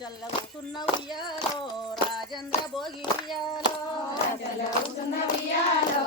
చల్లవుతున్న ఉయ్యాలో రాజేంద్ర భోగి ఉయ్యాలో చల్లవుతున్న ఉయ్యాలో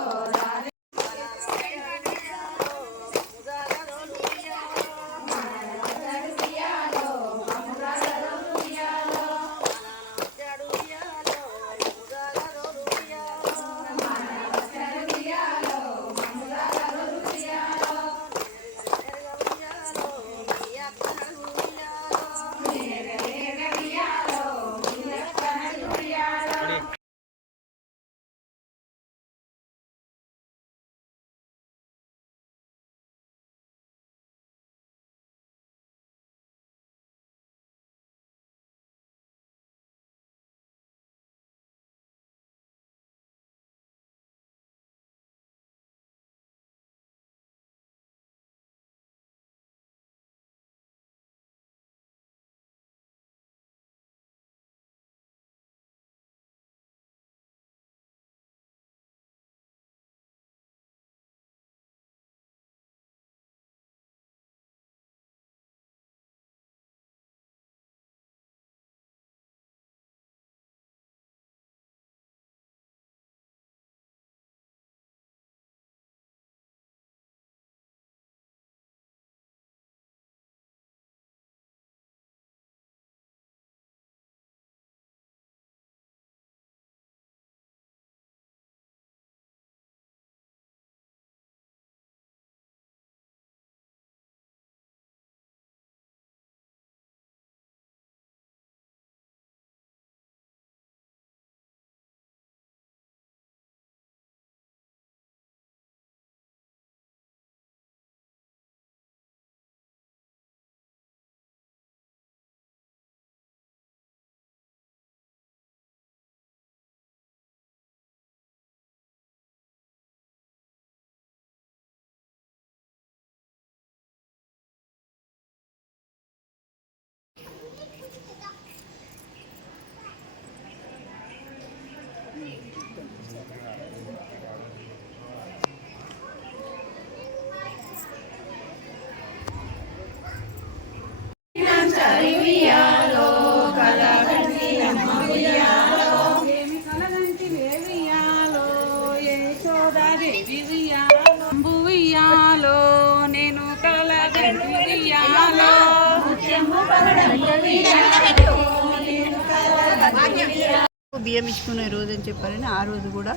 బియ్యం ఇచ్చుకునే రోజు అని చెప్పారని ఆ రోజు కూడా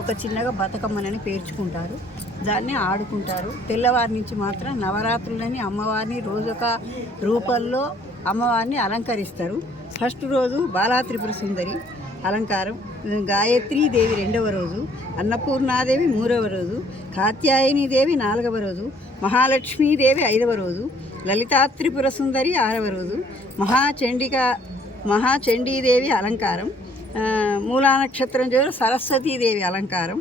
ఒక చిన్నగా బతుకమ్మనని పేర్చుకుంటారు. దాన్ని ఆడుకుంటారు. తెల్లవారి నుంచి మాత్రం నవరాత్రులని అమ్మవారిని రోజొక రూపంలో అమ్మవారిని అలంకరిస్తారు. ఫస్ట్ రోజు బాలాత్రిపుర సుందరి అలంకారం. గాయత్రీ దేవి రెండవ రోజు అన్నపూర్ణాదేవి మూడవ రోజు కాత్యాయని దేవి నాలుగవ రోజు మహాలక్ష్మీదేవి ఐదవ రోజు లలితా త్రిపుర సుందరి ఆరవ రోజు. మహాచండిక మహాచండీదేవి అలంకారం. మూలా నక్షత్రం చూడ సరస్వతీదేవి అలంకారం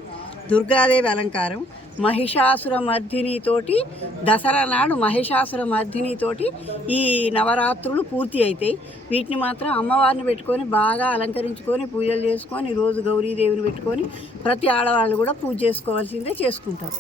దుర్గాదేవి అలంకారం మహిషాసుర మర్దినితోటి దసరా నాడు మహిషాసుర మర్దినితోటి ఈ నవరాత్రులు పూర్తి అవుతాయి వీటిని మాత్రం అమ్మవారిని పెట్టుకొని బాగా అలంకరించుకొని పూజలు చేసుకొని రోజు గౌరీదేవిని పెట్టుకొని ప్రతి ఆడవాళ్ళు కూడా పూజ చేసుకోవాల్సిందే చేసుకుంటారు.